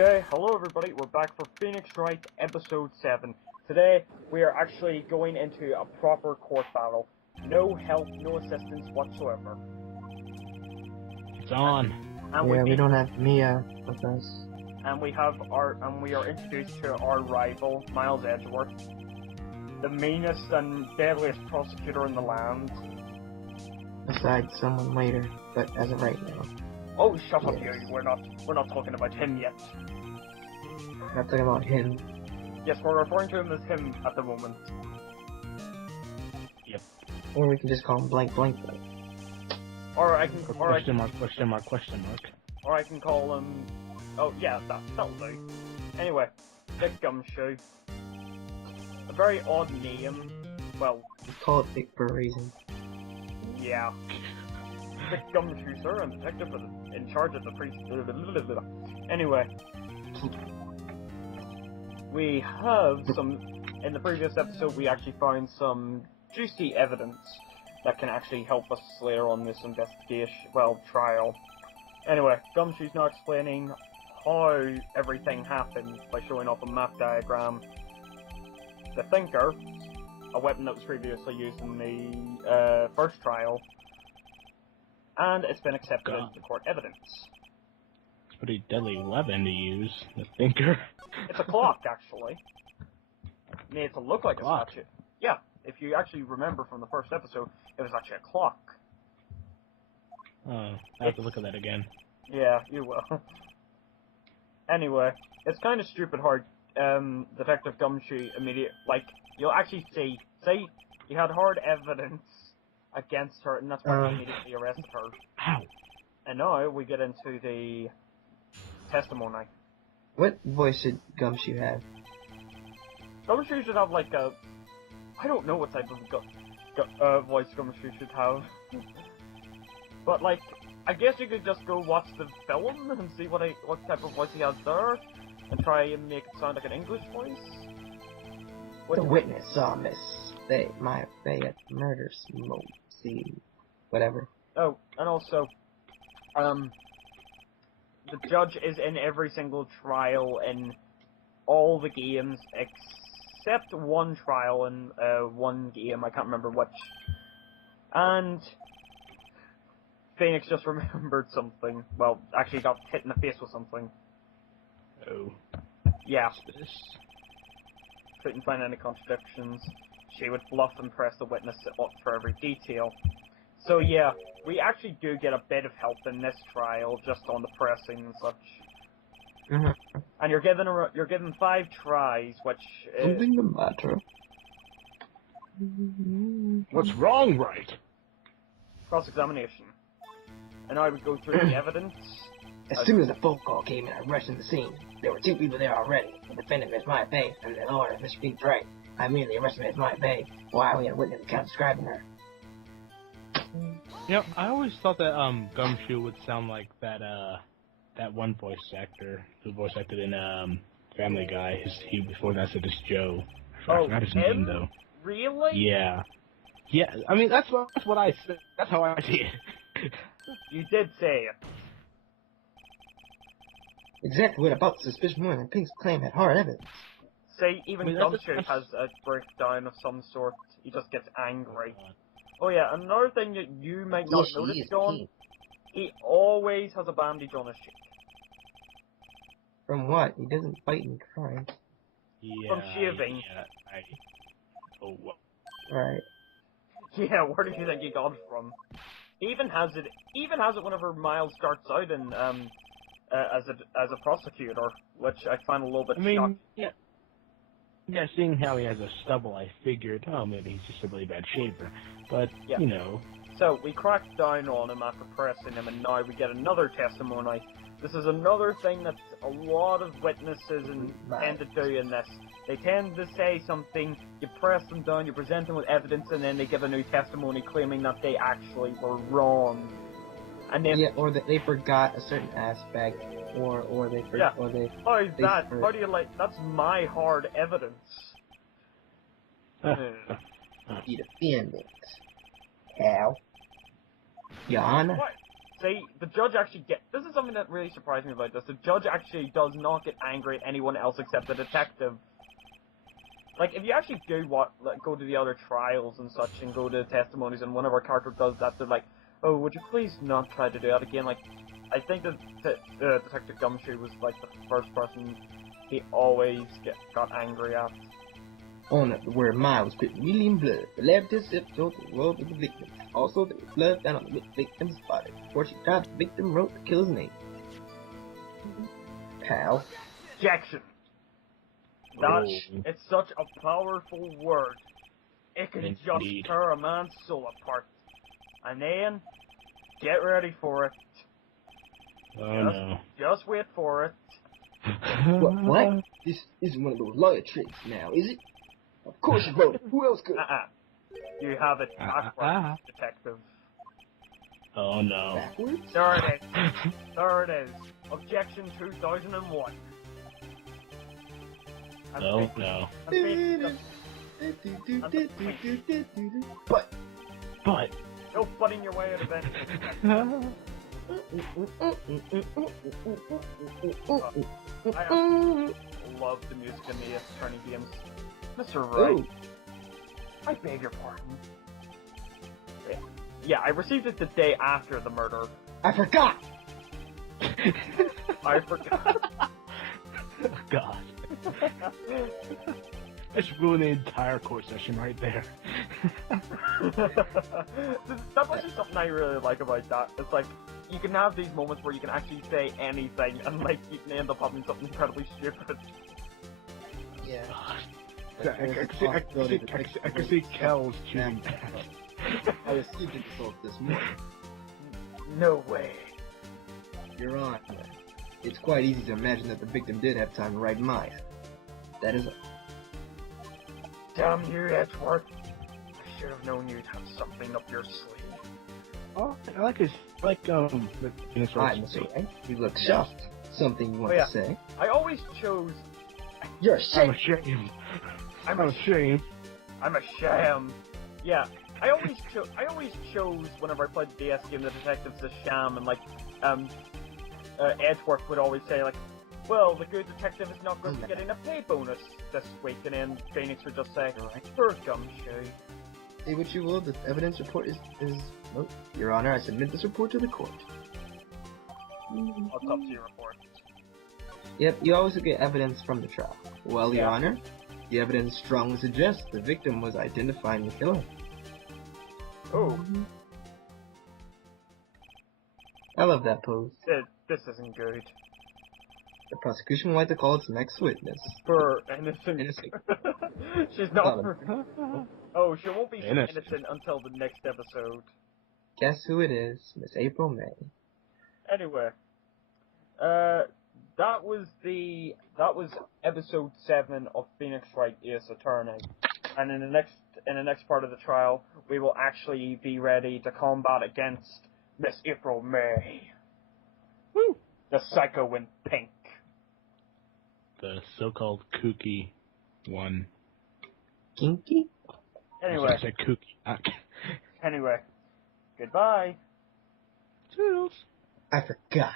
Okay, hello everybody, we're back for Phoenix Wright episode 7. Today, we are actually going into a proper court battle. No help, no assistance whatsoever. It's on. And we don't have Mia with us. And we are introduced to our rival, Miles Edgeworth. The meanest and deadliest prosecutor in the land. Besides someone later, but as of right now. Oh, shut up, you. We're not talking about him yet. We're not talking about him. Yes, we're referring to him as him at the moment. Yep. Or we can just call him blank blank blank. Or I can question mark. Or I can call him. Oh yeah, that'll do. Anyway, Dick Gumshoe. A very odd name. Well, We call it Dick for a reason. yeah. Dick Gumshoe, sir. I'm detective in charge of the priest. Anyway, we have some. In the previous episode, we actually found some juicy evidence that can actually help us later on this investigation, trial. Anyway, Gumshoe's now explaining how everything happened by showing off a map diagram. The Thinker, a weapon that was previously used in the first trial, and it's been accepted into court evidence. It's a pretty deadly weapon to use, the Thinker. It's a clock, actually. Made to look like a clock. statue. Yeah, if you actually remember from the first episode, it was actually a clock. Oh, I have to look at that again. Yeah, you will. Anyway, it's kind of stupid how Detective Gumshoe you'll actually see, you had hard evidence against her, and that's why he immediately arrested her. Ow! And now we get into the testimony. What voice should Gumshoe have? Gumshoe should have I don't know what type of voice Gumshoe should have. But I guess you could just go watch the film and see what type of voice he has there, and try and make it sound like an English voice. The witness saw Miss Fayette murder scene, whatever. Oh, and also, the judge is in every single trial in all the games except one trial in one game. I can't remember which. And Phoenix just remembered something. Well, actually got hit in the face with something. Oh. Yeah. Couldn't find any contradictions. She would bluff and press the witness up for every detail. So yeah, we actually do get a bit of help in this trial, just on the pressing and such. Mm-hmm. And you're given 5 tries, which is... Something the matter? What's wrong, Wright? Cross-examination. And I would go through the evidence. As soon as the phone call came in, I rushed to the scene. There were 2 people there already. The defendant, Miss Maya Bay, and the lawyer, Mr. Pete Wright. I immediately arrested Miss Maya Bay while we had a witness account describing her. You know, I always thought that Gumshoe would sound like that one voice actor who voice acted in Family Guy. He before that said it's Joe. I forgot his name though. Really? Yeah. Yeah. I mean that's what I said. That's how I see it. You did say it. Exactly what about the suspicion more than Pink's claim had hard evidence. Say, even I mean, Gumshoe has a breakdown of some sort. He just gets angry. Oh yeah, another thing that you might not notice, John, he always has a bandage on his cheek. From what? He doesn't fight and cry. Yeah. From shaving. Yeah. Oh. Well. Right. Yeah, where do you think he got it from? He even has it whenever Miles starts out in as a prosecutor, which I find a little bit shocking. Yeah. Yeah, seeing how he has a stubble, I figured, oh, maybe he's just a really bad shaver. But, Yeah. you know. So, we cracked down on him after pressing him, and now we get another testimony. This is another thing that a lot of witnesses tend to do in this. They tend to say something, you press them down, you present them with evidence, and then they give a new testimony claiming that they actually were wrong. And then, Yeah, or that they forgot a certain aspect, or they forgot, Yeah. or they... how is that? How do you that's my hard evidence. You defend it. How? Your Honor? What? See, the judge actually this is something that really surprised me about this. The judge actually does not get angry at anyone else except the detective. Like, if you actually go to the other trials and such, and go to testimonies, and one of our characters does that, they're like, oh, would you please not try to do that again? Like, I think that Detective Gumshoe was, like, the first person he always got angry at. On it, where Miles spit million blood, the lab test told the world of the victim. Also, there was blood found on the victim's body. Before she died, the victim wrote the killer's name. Pal. Objection! It's such a powerful word. It can just tear a man's soul apart. And then, get ready for it. No. Just wait for it. What? This isn't one of those lawyer tricks now, is it? Of course you wrote it. Who else could? You have it backwards, detective. Oh no. Backwards? There it is. There it is. Objection 2001. Oh no. But. No butting your way out of anything. I love the music in the Attorney games. Mr. Wright, I beg your pardon. Yeah, I received it the day after the murder. I forgot! I forgot. God. That's ruined the entire court session right there. That's actually something I really like about that. It's like, you can have these moments where you can actually say anything, and like, you can end up having something incredibly stupid. Yeah. I can see Kel's choosing. I received an assault this morning. No way. Your Honor, it's quite easy to imagine that the victim did have time to write Maya. That is Damn you, Edgeworth. I should have known you'd have something up your sleeve. Oh, I like his, Alright, Mr. Wright. You look shocked. Something you want to say? I always chose... You're ashamed. I'm ashamed. I'm ashamed. Yeah, I always chose whenever I played the DS game, the detective's a sham, and like, Edgeworth would always say like, well, the good detective is not going to be getting a pay bonus this week, and then Phoenix would just say, for Gumshoe. Say what you will, the evidence report is oh, Your Honor, I submit this report to the court. Autopsy report. Yep, you always get evidence from the trial. Well, Your Honor, the evidence strongly suggests the victim was identifying the killer. Oh. I love that pose. This isn't good. The prosecution would like to call its next witness. For innocent. She's not. Oh, she won't be innocent until the next episode. Guess who it is? Miss April May. Anyway, that was episode 7 of Phoenix Wright Ace Attorney, and in the next part of the trial, we will actually be ready to combat against Miss April May. Woo! The psycho in pink. The so-called kooky one. Kinky? Anyway. I said kooky. Anyway. Goodbye. Toodles. I forgot.